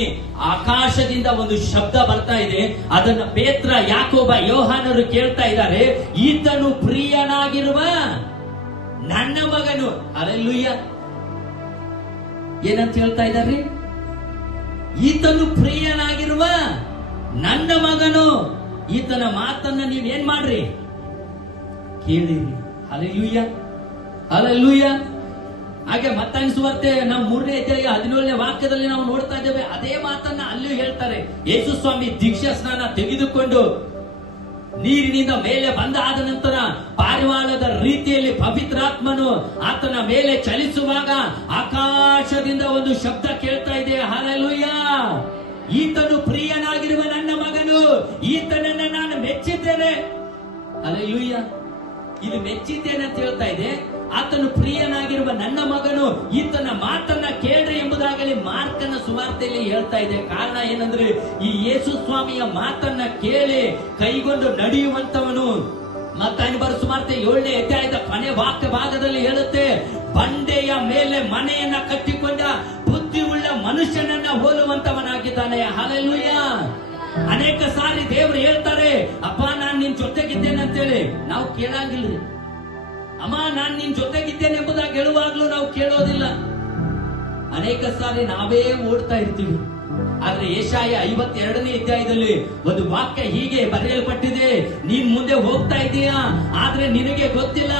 ಎಂಬುದಾಗಿ ಆಕಾಶದಿಂದ ಒಂದು ಶಬ್ದ ಬರ್ತಾ ಇದೆ. ಅದನ್ನ ಪೇತ್ರ, ಯಾಕೋಬ, ಯೋಹಾನರು ಕೇಳ್ತಾ ಇದ್ದಾರೆ. ಈತನು ಪ್ರಿಯನಾಗಿರುವ ನನ್ನ ಮಗನು. ಹಲ್ಲೆಲೂಯ. ಏನಂತ ಹೇಳ್ತಾ ಇದ್ದಾರೆ? ಈತನು ಪ್ರಿಯನಾಗಿರುವ ನನ್ನ ಮಗನು. ಈತನ ಮಾತನ್ನ ನೀವೇನ್ ಮಾಡ್ರಿ? ಕೇಳಿರಿ. Hallelujah, hallelujah. ಹಾಗೆ ಮತ್ತಾಯ ಸುವಾರ್ತೆ ನಾವು 3ನೇ ಅಧ್ಯಾಯ 17ನೇ ವಾಕ್ಯದಲ್ಲಿ ನಾವು ನೋಡ್ತಾ ಇದ್ದೇವೆ. ಅದೇ ಮಾತನ್ನ ಅಲ್ಲಿಯೂ ಹೇಳ್ತಾರೆ. ಯೇಸು ಸ್ವಾಮಿ ದೀಕ್ಷಾ ಸ್ನಾನ ತೆಗೆದುಕೊಂಡು ನೀರಿನಿಂದ ಮೇಲೆ ಬಂದಾದ ನಂತರ ಪಾರಿವಾಳದ ರೀತಿಯಲ್ಲಿ ಪವಿತ್ರಾತ್ಮನು ಆತನ ಮೇಲೆ ಚಲಿಸುವಾಗ ಆಕಾಶದಿಂದ ಒಂದು ಶಬ್ದ ಕೇಳ್ತಾ ಇದೆ. ಹಲ್ಲೆಲೂಯ. ಈತನು ಪ್ರಿಯನಾಗಿರುವ ನನ್ನ ಮಗನು, ಈತನನ್ನ ನಾನು ಮೆಚ್ಚಿದ್ದೇನೆ. ಹಲ್ಲೆಲೂಯ. ಇದು ಮೆಚ್ಚಿದ್ದೇನೆ ಅಂತ ಹೇಳ್ತಾ ಇದೆ. ಆತನು ಪ್ರಿಯನಾಗಿರುವ ನನ್ನ ಮಗನು, ಈತನ ಮಾತನ್ನ ಕೇಳ್ರಿ ಎಂಬುದಾಗಲಿ ಮಾರ್ಕನ ಸುವಾರ್ತೆಯಲ್ಲಿ ಹೇಳ್ತಾ ಇದೆ. ಕಾರಣ ಏನಂದ್ರೆ, ಈ ಯೇಸು ಸ್ವಾಮಿಯ ಮಾತನ್ನ ಕೇಳಿ ಕೈಗೊಂಡು ನಡೆಯುವಂತವನು. ಮತ್ತಾಯ ಸುವಾರ್ತೆ 7ನೇ ಅಧ್ಯಾಯದ ಕೊನೆ ವಾಕ್ಯ ಭಾಗದಲ್ಲಿ ಹೇಳುತ್ತೆ, ಬಂಡೆಯ ಮೇಲೆ ಮನೆಯನ್ನ ಕಟ್ಟಿಕೊಂಡ ಬುದ್ಧಿ ಉಳ್ಳ ಮನುಷ್ಯನನ್ನ ಹೋಲುವಂತವನಾಗಿದ್ದಾನೆ. ಹಲ್ಲೆಲೂಯ. ಅನೇಕ ಸಾರಿ ದೇವರು ಹೇಳ್ತಾರೆ, ಅಪ್ಪ ನಾನ್ ನಿನ್ ಜೊತೆಗಿದ್ದೇನೆ ಅಂತೇಳಿ. ನಾವು ಕೇಳಂಗಿಲ್ರಿ. ಅಮ್ಮ ನಾನ್ ನಿನ್ ಜೊತೆಗಿದ್ದೇನೆ ಎಂಬುದಾಗಿ ಹೇಳುವಾಗ್ಲೂ ನಾವು ಕೇಳೋದಿಲ್ಲ. ಅನೇಕ ಸಾರಿ ನಾವೇ ಓಡ್ತಾ ಇರ್ತೀವಿ. ಆದ್ರೆ ಯೆಶಾಯ 52ನೇ ಅಧ್ಯಾಯದಲ್ಲಿ ಒಂದು ವಾಕ್ಯ ಹೀಗೆ ಬರೆಯಲ್ಪಟ್ಟಿದೆ. ನೀನ್ ಮುಂದೆ ಹೋಗ್ತಾ ಇದೀಯಾ, ಆದ್ರೆ ನಿನಗೆ ಗೊತ್ತಿಲ್ಲ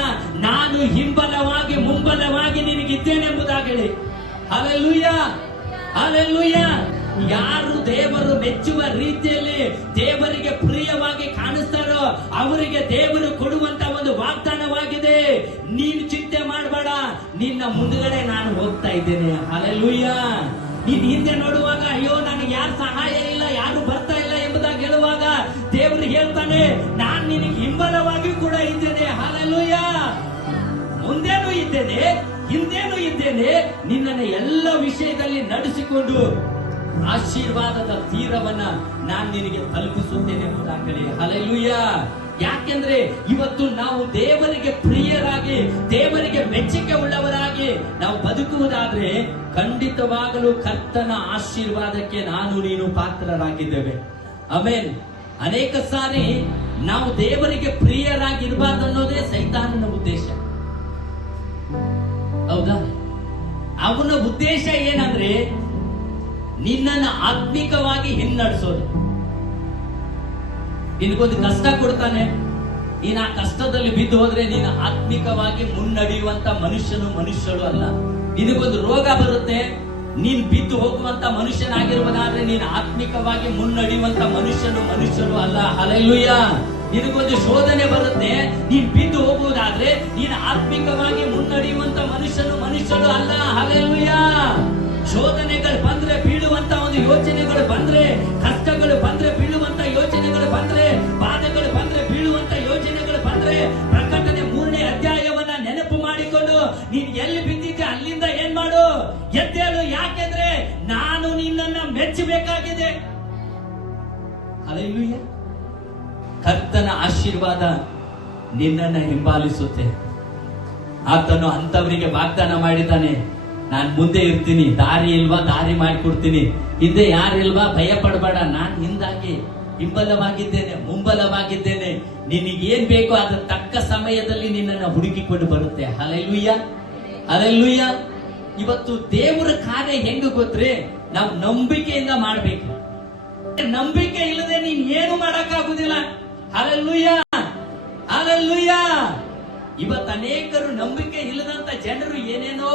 ನಾನು ಹಿಂಬಲವಾಗಿ ಮುಂಬಲವಾಗಿ ನಿನಗಿದ್ದೇನೆ ಎಂಬುದಾಗಿ ಹೇಳಿ. Hallelujah, hallelujah. ಯಾರು ದೇವರು ಮೆಚ್ಚುವ ರೀತಿಯಲ್ಲಿ ದೇವರಿಗೆ ಪ್ರಿಯವಾಗಿ ಕಾಣಿಸ್ತಾರೋ ಅವರಿಗೆ ದೇವರು ಕೊಡುವಂತ ಒಂದು ವಾಗ್ದಾನವಾಗಿದೆ. ನೀನು ಚಿಂತೆ ಮಾಡಬೇಡ, ನಿನ್ನ ಮುಂದುಗಡೆ ನಾನು ಹೋಗ್ತಾ ಇದ್ದೇನೆ. ಹಲ್ಲೆಲೂಯ. ನೀನ್ ಹಿಂದೆ ನೋಡುವಾಗ ಅಯ್ಯೋ ನನಗೆ ಯಾರು ಸಹಾಯ ಇಲ್ಲ, ಯಾರು ಬರ್ತಾ ಇಲ್ಲ ಎಂಬುದಾಗಿ ಹೇಳುವಾಗ ದೇವರು ಹೇಳ್ತಾನೆ, ನಾನ್ ನಿನಗೆ ಹಿಂಬಲವಾಗಿ ಕೂಡ ಇದ್ದೇನೆ. ಹಲ್ಲೆಲೂಯ. ಮುಂದೇನೂ ಇದ್ದೇನೆ, ಹಿಂದೇನೂ ಇದ್ದೇನೆ. ನಿನ್ನನ್ನು ಎಲ್ಲ ವಿಷಯದಲ್ಲಿ ನಡೆಸಿಕೊಂಡು ಆಶೀರ್ವಾದದ ತೀರವನ್ನ ನಾನು ನಿನಗೆ ತಲುಪಿಸುತ್ತೇನೆ ಎಂಬುದಾಗಲಿ. ಹಲ್ಲೆಲೂಯ. ಯಾಕೆಂದ್ರೆ ಇವತ್ತು ನಾವು ದೇವರಿಗೆ ಪ್ರಿಯರಾಗಿ, ದೇವರಿಗೆ ಮೆಚ್ಚುಗೆ ಉಳ್ಳವರಾಗಿ ನಾವು ಬದುಕುವುದಾದ್ರೆ ಖಂಡಿತವಾಗಲೂ ಕರ್ತನ ಆಶೀರ್ವಾದಕ್ಕೆ ನಾನು ನೀನು ಪಾತ್ರರಾಗಿದ್ದೇವೆ. ಆಮೆನ್. ಅನೇಕ ಸಾರಿ ನಾವು ದೇವರಿಗೆ ಪ್ರಿಯರಾಗಿರಬಾರ್ದು ಅನ್ನೋದೇ ಸೈತಾನನ ಉದ್ದೇಶ. ಹೌದಾ? ಅವನ ಉದ್ದೇಶ ಏನಂದ್ರೆ ನಿನ್ನನ್ನು ಆತ್ಮಿಕವಾಗಿ ಹಿನ್ನಡೆಸೋದು. ನಿನಗೊಂದು ಕಷ್ಟ ಕೊಡ್ತಾನೆ, ನೀನ್ ಆ ಕಷ್ಟದಲ್ಲಿ ಬಿದ್ದು ಹೋದ್ರೆ ನೀನು ಆತ್ಮಿಕವಾಗಿ ಮುನ್ನಡೆಯುವಂತ ಮನುಷ್ಯಳು ಅಲ್ಲ. ನಿನಗೊಂದು ರೋಗ ಬರುತ್ತೆ, ನೀನ್ ಬಿದ್ದು ಹೋಗುವಂತ ಮನುಷ್ಯನಾಗಿರುವುದಾದ್ರೆ ನೀನು ಆತ್ಮಿಕವಾಗಿ ಮುನ್ನಡೆಯುವಂತ ಮನುಷ್ಯರು ಅಲ್ಲ. ಹಲ್ಲೆಲೂಯ. ನಿನಗೊಂದು ಶೋಧನೆ ಬರುತ್ತೆ, ನೀನ್ ಬಿದ್ದು ಹೋಗುವುದಾದ್ರೆ ನೀನು ಆತ್ಮಿಕವಾಗಿ ಮುನ್ನಡೆಯುವಂತ ಮನುಷ್ಯರು ಅಲ್ಲ. ಹಲ್ಲೆಲೂಯ. ಶೋಧನೆಗಳು ಬಂದ್ರೆ ಬೀಳುವಂತ ಒಂದು ಯೋಚನೆಗಳು ಬಂದ್ರೆ, ಕಷ್ಟಗಳು ಬಂದ್ರೆ ಬೀಳುವಂತ ಯೋಚನೆಗಳು ಬಂದ್ರೆ, ಬಾಧೆಗಳು ಬಂದ್ರೆ ಬೀಳುವಂತ ಯೋಚನೆಗಳು ಬಂದ್ರೆ, ಪ್ರಕಟಣೆ 3ನೇ ಅಧ್ಯಾಯವನ್ನ ನೆನಪು ಮಾಡಿಕೊಂಡು ನೀನ್ ಎಲ್ಲಿ ಬಿದ್ದಿದ್ದೆ ಅಲ್ಲಿಂದ ಏನ್ ಮಾಡು, ಎದ್ದೇಳು. ಯಾಕೆಂದ್ರೆ ನಾನು ನಿನ್ನನ್ನ ಮೆಚ್ಚಬೇಕಾಗಿದೆ. ಹಲ್ಲೆಲೂಯ. ಕರ್ತನ ಆಶೀರ್ವಾದ ನಿನ್ನನ್ನ ಹಿಂಬಾಲಿಸುತ್ತೆ. ಆತನು ಅಂತವರಿಗೆ ವಾಗ್ದಾನ ಮಾಡಿದ್ದಾನೆ, ನಾನ್ ಮುಂದೆ ಇರ್ತೀನಿ, ದಾರಿ ಇಲ್ವಾ ದಾರಿ ಮಾಡಿಕೊಡ್ತೀನಿ, ಹಿಂದೆ ಯಾರಿಲ್ವಾ ಭಯ ಪಡಬೇಡ, ನಾನ್ ಹಿಂದಾಗಿ ಹಿಂಬಲವಾಗಿದ್ದೇನೆ, ಮುಂಬಲವಾಗಿದ್ದೇನೆ, ನಿನಗೇನ್ ಬೇಕೋ ಅದ್ರ ತಕ್ಕ ಸಮಯದಲ್ಲಿ ನಿನ್ನನ್ನು ಹುಡುಕಿಕೊಂಡು ಬರುತ್ತೆ. Hallelujah, hallelujah. ಇವತ್ತು ದೇವರ ಕಾರ್ಯ ಹೆಂಗ ಗೊತ್ತೇ, ನಾವು ನಂಬಿಕೆಯಿಂದ ಮಾಡ್ಬೇಕು. ನಂಬಿಕೆ ಇಲ್ಲದೆ ನೀನ್ ಏನು ಮಾಡಕ್ಕಾಗುದಿಲ್ಲ. Hallelujah, hallelujah. ಇವತ್ತು ಅನೇಕರು ನಂಬಿಕೆ ಇಲ್ಲದಂತ ಜನರು ಏನೇನೋ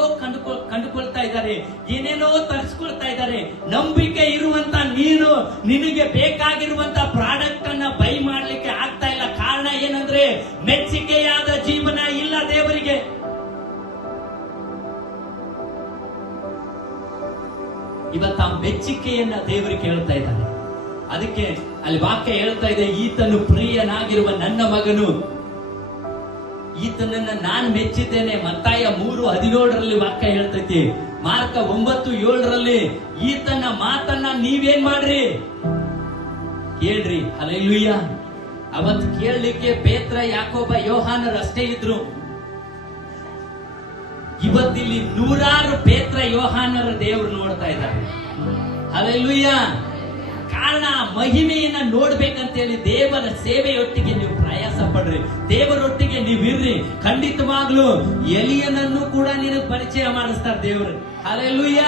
ಕಂಡುಕೊಳ್ತಾ ಇದ್ದಾರೆ, ಏನೇನೋ ತರಿಸ್ಕೊಳ್ತಾ ಇದ್ದಾರೆ. ನಂಬಿಕೆ ಇರುವಂತ ನೀನು ನಿನಗೆ ಬೇಕಾಗಿರುವಂತ ಪ್ರಾಡಕ್ಟ್ ಅನ್ನ ಬೈ ಮಾಡ್ಲಿಕ್ಕೆ ಆಗ್ತಾ ಇಲ್ಲ. ಕಾರಣ ಏನಂದ್ರೆ ಮೆಚ್ಚುಗೆಯಾದ ಜೀವನ ಇಲ್ಲ ದೇವರಿಗೆ. ಇವತ್ತು ಆ ಮೆಚ್ಚುಗೆಯನ್ನ ದೇವರಿಗೆ ಹೇಳ್ತಾ ಇದ್ದಾನೆ. ಅದಕ್ಕೆ ಅಲ್ಲಿ ವಾಕ್ಯ ಹೇಳ್ತಾ ಇದೆ, ಈತನು ಪ್ರಿಯನಾಗಿರುವ ನನ್ನ ಮಗನು, ಈತನನ್ನ ನಾನ್ ಮೆಚ್ಚಿದ್ದೇನೆ. ಮತ್ತಾಯ 3:17 ವಾಕ್ಯ ಹೇಳ್ತೈತಿ. ಮಾರ್ಕ 9:7 ಈತನ ಮಾತನ್ನ ನೀವೇನ್ ಮಾಡ್ರಿ, ಕೇಳ್ರಿ. ಹಲ್ಲೆಲೂಯ. ಅವತ್ತು ಕೇಳಲಿಕ್ಕೆ ಪೇತ್ರ, ಯಾಕೋಬ, ಯೋಹಾನರು ಅಷ್ಟೇ ಇದ್ರು. ಇವತ್ತಿಲ್ಲಿ 100 ಪೇತ್ರ ಯೋಹಾನರ ದೇವರು ನೋಡ್ತಾ ಇದ್ದಾರೆ. ಹಲ್ಲೆಲೂಯ. ಕಾರಣ ಮಹಿಮೆಯನ್ನ ನೋಡ್ಬೇಕಂತೇಳಿ ದೇವರ ಸೇವೆಯೊಟ್ಟಿಗೆ ನೀವು ಪ್ರಯಾಸ ಪಡ್ರಿ, ದೇವರೊಟ್ಟಿಗೆ ನೀವು ಇರ್ರಿ. ಖಂಡಿತವಾಗ್ಲು ಎಲಿಯನನ್ನು ಕೂಡ ನಿನಗೆ ಪರಿಚಯ ಮಾಡಿಸ್ತಾರೆ ದೇವರು. ಹಲ್ಲೆಲೂಯ.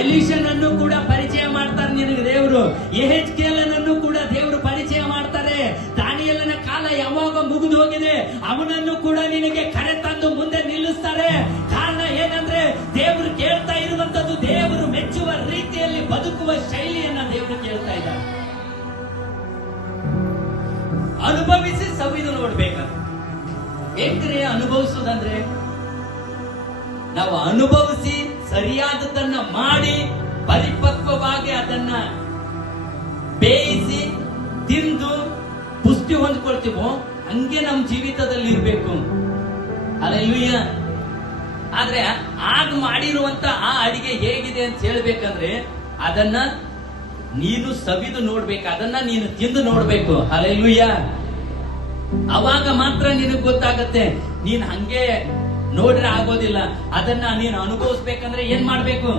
ಎಲಿಷನನ್ನು ಕೂಡ ಪರಿಚಯ ಮಾಡ್ತಾರೆ ನಿನಗೆ ದೇವರು. ಯೆಹೆಜ್ಕೇಲನನ್ನು ಕೂಡ ದೇವರು ಪರಿಚಯ ಮಾಡ್ತಾರೆ. ದಾನಿಯೇಲನ ಕಾಲ ಯಾವಾಗ ಮುಗಿದು ಹೋಗಿದೆ ಅವನನ್ನು ಕೂಡ ನಿನಗೆ ಕರೆ ತಂದು ಮುಂದೆ ನಿಲ್ಲಿಸ್ತಾರೆ. ಕಾರಣ ಏನಂದ್ರೆ ದೇವರು ಕೇಳ್ತಾ ಇರುವಂತದ್ದು ದೇವರು ಮೆಚ್ಚುವ ರೀತಿಯಲ್ಲಿ ಬದುಕುವ ಶೈಲಿಯನ್ನ ದೇವರು ಕೇಳ್ತಾ ಇದ್ದಾರೆ. ಅನುಭವಿಸಿ ಸವಿದು ನೋಡ್ಬೇಕಂತ. ಹೆಂಗ್ರೆ ಅನುಭವಿಸುವುದಂದ್ರೆ ನಾವು ಅನುಭವಿಸಿ ಸರಿಯಾದದನ್ನ ಮಾಡಿ ಪರಿಪಕ್ವವಾಗಿ ಅದನ್ನ ಬೇಯಿಸಿ ತಿಂದು ಪುಷ್ಟಿ ಹೊಂದ್ಕೊಳ್ತೀವೋ ಹಂಗೆ ನಮ್ಮ ಜೀವಿತದಲ್ಲಿ ಇರ್ಬೇಕು. ಹಲ್ಲೆಲೂಯ. ಆದ್ರೆ ಆಗ ಮಾಡಿರುವಂತ ಆ ಅಡಿಗೆ ಹೇಗಿದೆ ಅಂತ ಹೇಳ್ಬೇಕಂದ್ರೆ ಅದನ್ನ ನೀನು ಸವಿದು ನೋಡ್ಬೇಕು, ಅದನ್ನ ನೀನು ತಿಂದು ನೋಡ್ಬೇಕು. ಹಲ್ಲೆಲೂಯ. ಅವಾಗ ಮಾತ್ರ ನಿನಗೆ ಗೊತ್ತಾಗತ್ತೆ. ನೀನ್ ಹಂಗೆ ನೋಡ್ರೆ ಆಗೋದಿಲ್ಲ. ಅದನ್ನ ನೀನು ಅನುಭವಿಸ್ಬೇಕಂದ್ರೆ ಏನ್ ಮಾಡ್ಬೇಕು?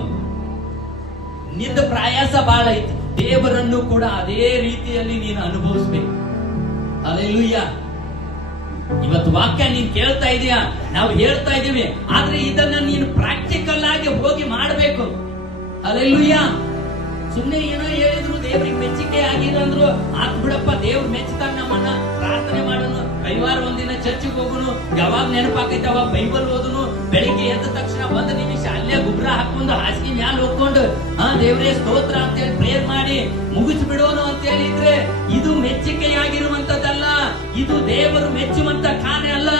ನಿಂದ ಪ್ರಯಾಸ ಬಹಳ ಐತಿ. ದೇವರನ್ನು ಕೂಡ ಅದೇ ರೀತಿಯಲ್ಲಿ ನೀನು ಅನುಭವಿಸ್ಬೇಕು. ಹಲ್ಲೆಲೂಯ. ಇವತ್ತು ವಾಕ್ಯ ನೀನ್ ಕೇಳ್ತಾ ಇದೀಯಾ, ನಾವು ಹೇಳ್ತಾ ಇದೀವಿ, ಆದ್ರೆ ಇದನ್ನ ನೀನು ಪ್ರಾಕ್ಟಿಕಲ್ ಆಗಿ ಹೋಗಿ ಮಾಡ್ಬೇಕು. ಹಲ್ಲೆಲೂಯ. ಸುಮ್ನೆ ಏನೋ ಹೇಳಿದ್ರು ದೇವ್ರಿಗೆ ಮೆಚ್ಚಿಕೆ ಆಗಿಲ್ಲ ಅಂದ್ರು ಆತ್ ಬಿಡಪ್ಪ, ದೇವ್ರು ಮೆಚ್ಚುತ್ತಾಗ ನಮ್ಮನ್ನ, ಪ್ರಾರ್ಥನೆ ಮಾಡೋನು, ರವಿವಾರ ಒಂದಿನ ಚರ್ಚಿಗೆ ಹೋಗುನು, ಯಾವಾಗ ನೆನಪಾಕೈತೆ ಅವಾಗ ಬೈಬಲ್ ಓದುನು, ಬೆಳಿಗ್ಗೆ ಎದ್ದ ತಕ್ಷಣ 1 ನಿಮಿಷ ಅಲ್ಲೇ ಗುಬ್ರ ಹಾಕೊಂಡು ಹಾಸಿಗೆ ಮ್ಯಾಲ ಹೋಗ್ಕೊಂಡು ದೇವ್ರೇ ಸ್ತೋತ್ರ ಅಂತೇಳಿ ಪ್ರೇಯರ್ ಮಾಡಿ ಮುಗಿಸ್ಬಿಡೋನು ಅಂತ ಹೇಳಿದ್ರೆ ಇದು ಮೆಚ್ಚುಗೆಯಾಗಿರುವಂತದ್ದಲ್ಲ. ಇದು ದೇವರು ಮೆಚ್ಚುವಂತ ಕಾರ್ಯ ಅಲ್ಲ.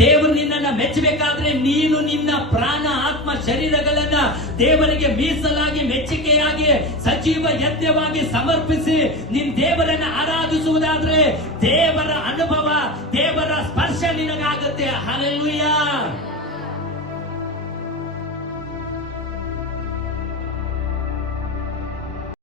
ದೇವರು ನಿನ್ನನ್ನ ಮೆಚ್ಚಬೇಕಾದ್ರೆ ನೀನು ನಿನ್ನ ಪ್ರಾಣ, ಆತ್ಮ, ಶರೀರಗಳನ್ನ ದೇವರಿಗೆ ಮೀಸಲಾಗಿ ಮೆಚ್ಚುಗೆಯಾಗಿ ಸಜೀವ ಯಜ್ಞವಾಗಿ ಸಮರ್ಪಿಸಿ ನಿನ್ ದೇವರನ್ನ ಆರಾಧಿಸುವುದಾದ್ರೆ ದೇವರ ಅನುಭವ, ದೇವರ ಸ್ಪರ್ಶ ನಿನಗಾಗುತ್ತೆ. ಹಲ್ಲೆಲೂಯ.